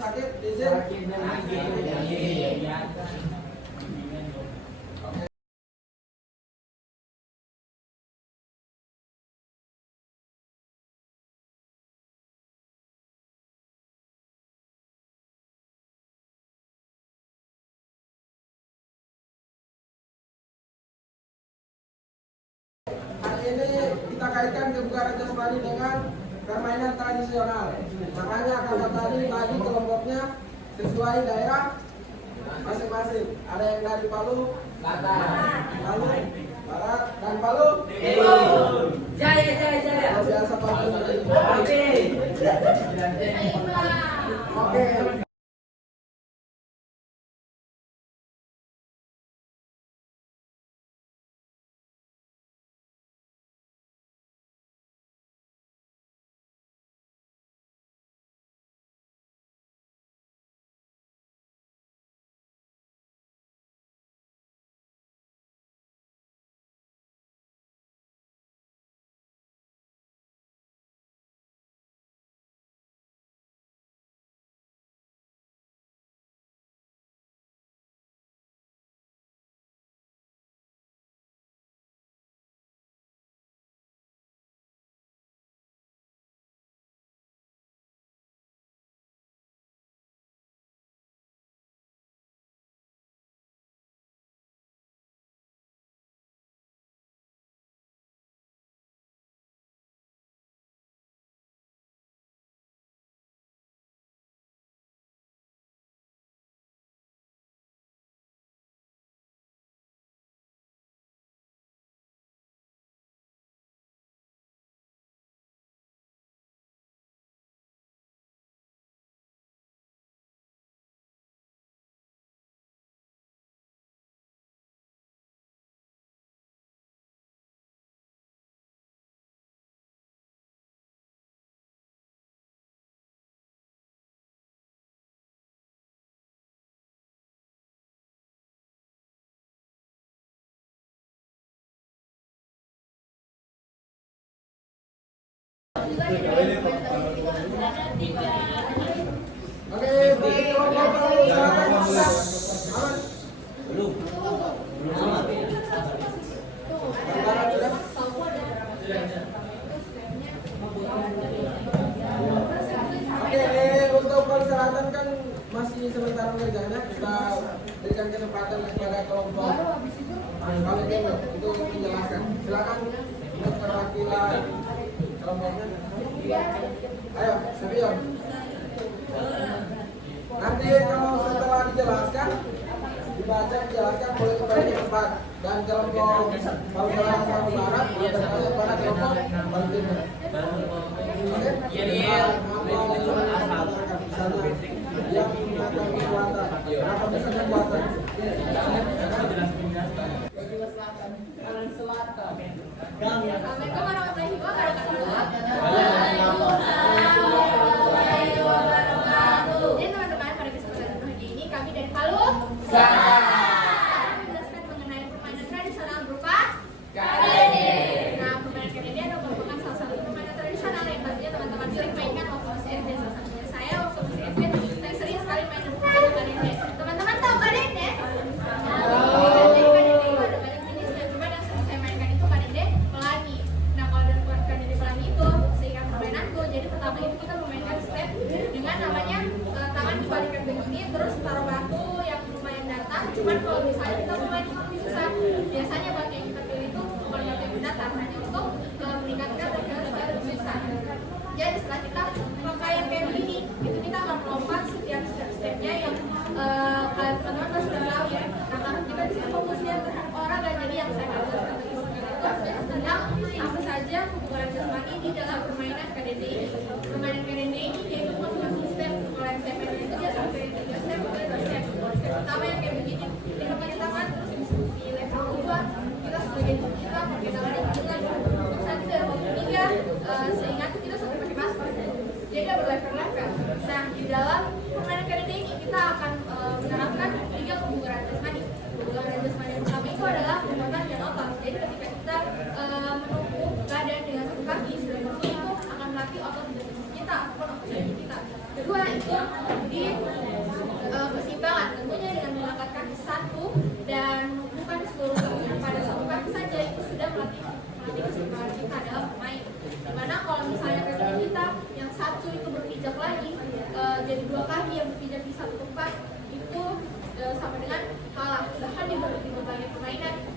sakit izin. Hari ini kita kaitkan kebugaran jasmani dengan permainan tradisional. Makanya kata tadi kelompoknya sesuai daerah masing-masing. Ada yang dari Palu, Palu Barat, dan Palu Timur. Jaya. Biasa Palu. Oke. Oke, baik kelompok silakan. Belum. Oke, untuk persyaratan kan masih sementara mengerjakannya, kita berikan kesempatan kepada kelompok kami dulu untuk menjelaskan. Silakan untuk perwakilan kelompoknya. Ayo, Sabion. Nanti kalau setelah dijelaskan, dibaca, dijelaskan boleh kembali ke tempat. Dan kelompok kalau salah barat, bertanya pada kelompok Palu Timur. Oke? Yang menggunakan kekuatan, kenapa misalnya kekuatan? Selatan. Assalamualaikum warahmatullahi wabarakatuh. Jadi teman-teman, pada kesempatan hari ini kami dari Palu menjelaskan mengenai permainan tradisional berupa KDD. Nah, permainan KDD merupakan salah satu permainan tradisional yang pastinya teman-teman sering mainkan waktu masih SD. Salah satunya saya waktu masih SD, saya sering sekali main permainan KDD. Teman-teman tahu KDD? Jadi KDD itu ada banyak jenisnya. Cuma yang sering saya mainkan itu KDD pelangi. Nah, kalau dari KDD pelangi itu seingat permainanku, jadi pertama itu kita memainkan step dengan namanya tangan dibalikkan begini, terus taruh batu yang lumayan datar. Cuman kalau misalnya kita main itu lebih susah. Biasanya batu yang kita pilih itu bukan batu yang datar, hanya untuk meningkatkan refleks supaya lebih susah. Jadi setelah kita pakaian kayak begini, itu kita akan melompat setiap step-stepnya yang kalian teman-teman pasti sudah tahu ya. Nah, karena kita di sini fokusnya terhadap olahraga, jadi yang saya akan tentang apa saja kebugaran jasmani di dalam permainan KDD ini. Permainan KDD ini yaitu masing-masing step. Kalau yang step itu dia sampai 3 step, boleh 2 step. Step pertama yang kayak begini, kita pakai tangan, terus di level 2 kita sebagai kita pakai tangan yang kita terus nanti dari level 3 sehingga kita sampai pakai masker. Jadi ada berlevel-level. Nah, di dalam permainan KDD ini kita akan menerapkan 3 kebugaran jasmani. Kebugaran jasmani yang pertama itu adalah kekuatan dan otot. Jadi ketika kita menempuh badan dengan satu kaki, itu akan melatih otot di tubuh kita ataupun otot jantung kita. Kedua kedua itu di keseimbangan, tentunya dengan mengangkat kaki satu dan bukan seluruh kakinya pada satu kaki saja, itu sudah melatih keseimbangan kita dalam bermain. Dimana kalau misalnya kaki kita yang satu itu berpijak lagi, jadi dua kaki yang berpijak di satu tempat, itu sama dengan kalah. Bahkan di berbagai permainan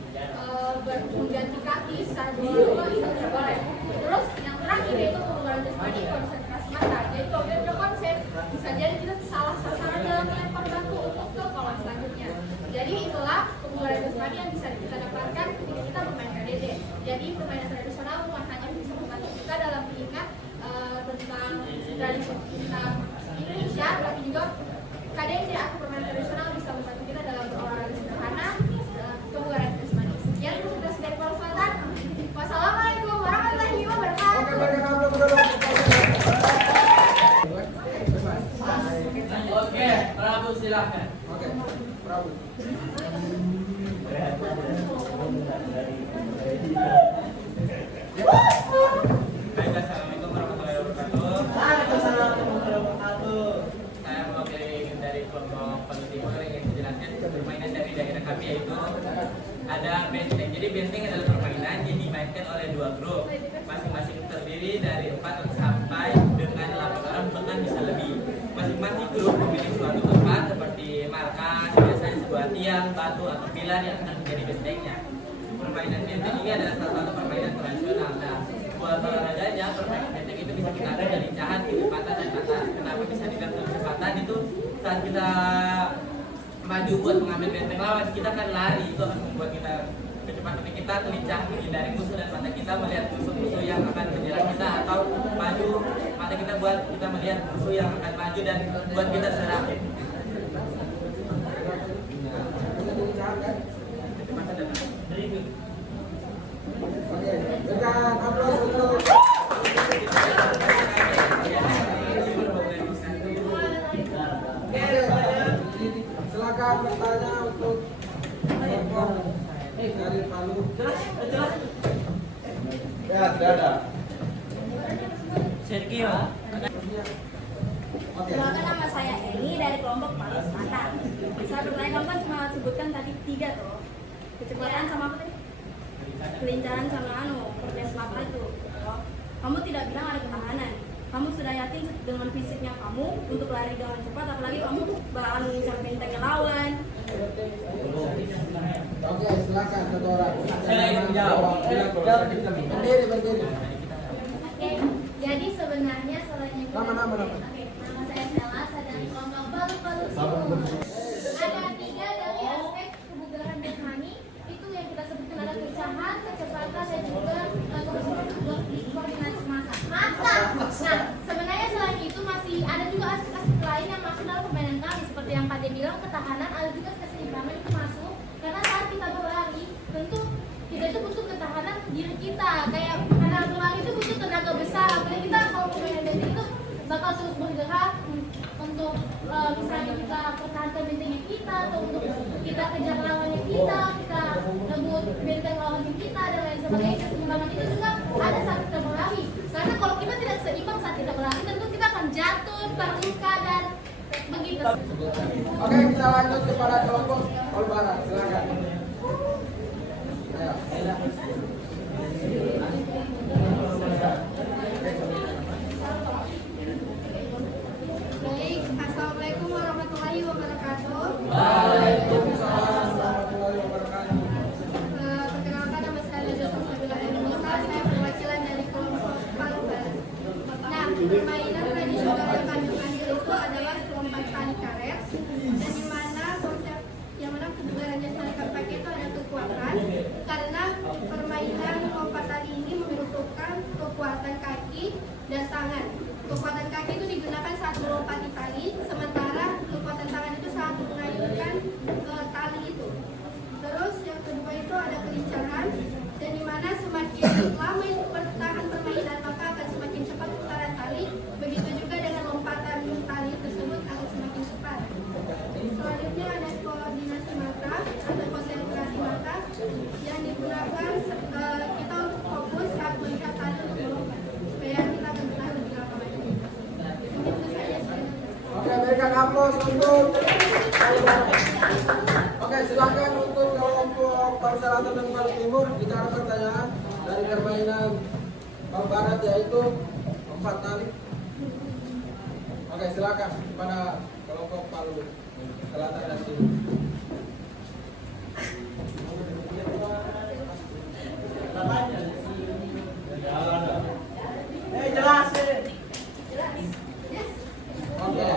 mengganti kaki secara berulang itu tidak boleh. Terus yang terakhir yaitu pengeluaran jasmani, konsentrasi mata. Jadi kalau kita punya konsep, bisa jadi kita salah sasaran dalam melempar batu untuk ke kolam selanjutnya. Jadi itulah pengeluaran jasmani yang bisa kita dapatkan ketika kita bermain KDD. Jadi permainan tradisional bukan hanya bisa membantu kita dalam mengingat tentang tradisi kita Indonesia, tapi juga KDD atau permainan tradisional bisa membantu kita dalam berolahraga sederhana, pengeluaran jasmani. Sekian presentasi dari Polres Selatan. Wassalamualaikum warahmatullahi wabarakatuh. Oke, berikan aplaus dulu. Oke, Prabu silakan. Oke, Prabu. Baik, assalamualaikum warahmatullahi wabarakatuh. Saya mewakili dari kelompok Palu Timur yang ingin menjelaskan permainan dari daerah kami, yaitu ada benteng. Jadi benteng adalah permainan yang dimainkan oleh dua grup, masing-masing terdiri dari 4 sampai dengan 8 orang, bahkan bisa lebih. Masing-masing grup memilih suatu tempat seperti markas, biasanya sebuah tiang, batu atau pilar yang akan menjadi bentengnya. Permainan benteng ini adalah salah satu permainan tradisional. Nah, buat olahraganya, permainan benteng itu bisa kita ada kelincahan, kecepatan, dan kata. Kenapa bisa dibilang kecepatan? Itu saat kita maju buat mengambil benteng lawan, kita akan lari, itu akan membuat kita kecepatan kita kelincah menghindari musuh, dan mata kita melihat musuh-musuh yang akan menyerang kita, atau maju mata kita buat kita melihat musuh yang akan maju dan buat kita serang. Oke, berikan aplaus untuk silakan bertanya untuk kelompok dari Palu. Ya, tidak ada. Sergio. Oke. Perkenalkan, nama saya Eni dari kelompok Palu Selatan. Saya bertanya, kamu kan cuma sebutkan tadi 3 tuh. Kecepatan sama apa tadi? Kelincahan sama perdes apa itu. Oh, kamu tidak bilang ada ketahanan. Kamu sudah yakin dengan fisiknya kamu untuk lari dengan cepat, apalagi kamu bakal mengincar bentengnya lawan. Oke, silakan satu orang. Saya ingin menjawab. Berdiri. Oke, jadi sebenarnya selain itu Nama. Oke, nama saya Stella, saya dari kelompok Palu. Ada 3 dari aspek kebugaran jasmani, itu yang kita sebutkan ada kelincahan, kecepatan, dan juga koordinasi massa. Nah, sebenarnya selain itu masih ada juga aspek-aspek lain yang masuk dalam permainan kami, seperti yang Pak De bilang, ketahanan, ada juga keseimbangan itu masuk. Karena saat kita berlari, tentu kita itu butuh ketahanan diri kita. Kayak karena berlari itu butuh tenaga besar. Apalagi kita kalau permainan benteng itu bakal terus bergerak untuk misalnya kita pertahankan bentengnya kita, atau untuk kita kejar lawannya kita rebut benteng lawannya kita, dan lain sebagainya. Keseimbangan itu juga ada saat kita berlari. Karena kalau kita tidak seimbang saat kita berlari, tentu kita akan jatuh, terluka, dan begitu. Oke, kita lanjut kepada kelompok Olbara. Silakan. Ayo. Baik, assalamualaikum warahmatullahi wabarakatuh. Waalaikumsalam warahmatullahi wabarakatuh. Perkenalkan, nama saya Leza Salsabila Musa, saya perwakilan dari kelompok Palu Barat. Nah, permainan tradisional yang kami panggil itu adalah lompat tali karet, dan yang mana kebugaran jasmani kami pakai itu ada kekuatan, karena permainan lompat tali ini membutuhkan kekuatan kaki dan tangan. Kekuatan kaki itu digunakan saat melompati tali, sementara kekuatan tangan itu saat mengayunkan tali itu. Terus yang kedua itu ada kelincahan, dan dimana semakin lama bertahan permainan maka akan semakin cepat putaran tali. Begitu juga dengan lompatan tali tersebut akan semakin cepat. Selanjutnya ada koordinasi mata atau konsentrasi mata yang digunakan kita untuk fokus saat melihat tali untuk melompat supaya kita akan bertahan lebih lama lagi. Itu saja. berikan aplaus untuk. Oke, silakan untuk kelompok paling selatan dan paling timur. Kita ada pertanyaan dari permainan paling barat yaitu 4 tali. Oke, silakan pada kelompok paling selatan dan timur. Jelas. Oke.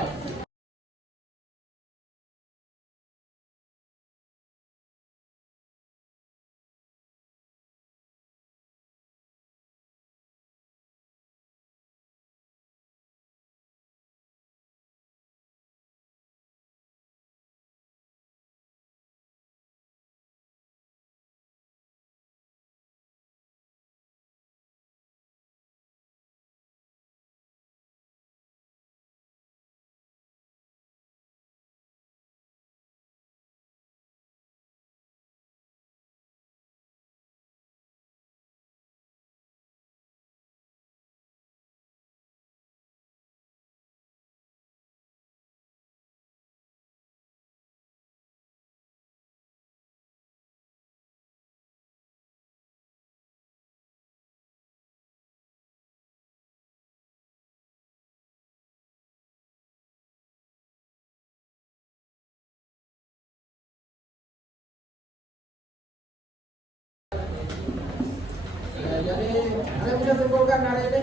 Jadi, saya bisa simpulkan hari ini.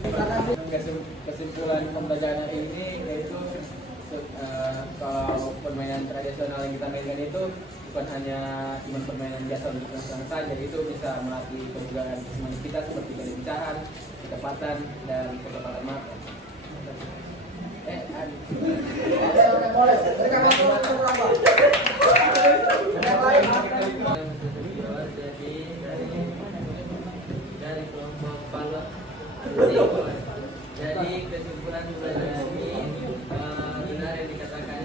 Terima kasih. Kesimpulan pembelajaran ini yaitu kalau permainan tradisional yang kita mainkan itu bukan hanya cuma permainan biasa untuk senang saja, itu bisa melatih kebugaran jasmani kita seperti kelincahan, kecepatan, dan kecepatan mata. Boleh. Berikan aplaus untuk berapa? Yang lain. Dari kelompok Palut. Jadi kesimpulan pembelajaran ini benar yang dikatakan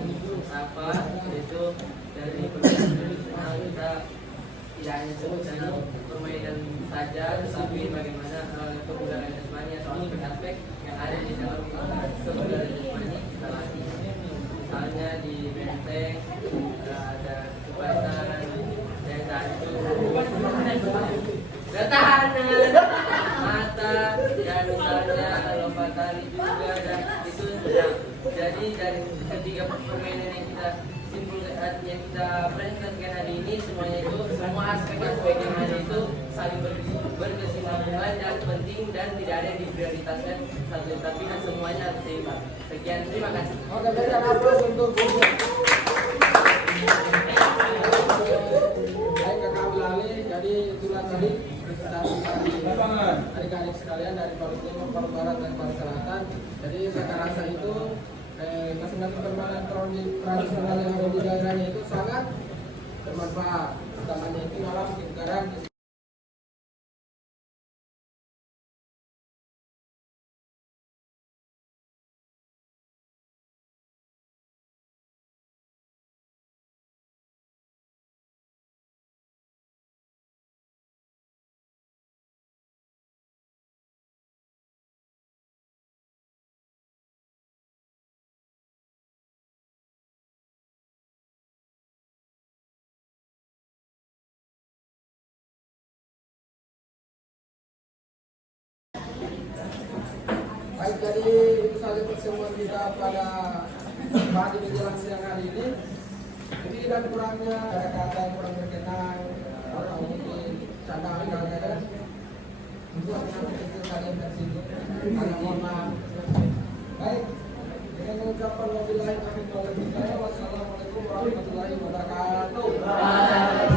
apa, itu dari permainan tradisional kita tidak hanya sebutan permainan saja, tetapi bagaimana kebugaran jasmani atau aspek-aspek yang ada di dalam kebugaran jasmani kita latih. Misalnya di benteng ada kecepatan, daya tahan ketahanan mata, dan misalnya lompat tali juga, dan itu jadi dari ketiga permainan yang kita yang kita presentasikan hari ini, semuanya itu semua aspek-aspek yang ada itu saling berkesinambungan dan penting, dan tidak ada yang diprioritaskan satu, tapi semuanya harus seimbang. Sekian, terima kasih. Oke, berikan aplaus untuk guru. Baik, Kakak Bilali, jadi itulah tadi adik-adik sekalian dari Palu Timur, Palu Barat, dan Palu Selatan. Jadi saya rasa itu masing-masing permainan tradisional yang ada di daerahnya itu sangat bermanfaat. Utamanya itu dalam kebugaran. Baik, jadi itu saja pertemuan kita pada pagi menjelang siang hari ini. Lebih dan kurangnya ada kata yang kurang berkenan atau mungkin candaan kadang-kadang itu akan itu kalian tersinggung. Mohon maaf. Baik, dengan mengucapkan wabillahi taufiq wal hidayah. Wassalamualaikum warahmatullahi wabarakatuh.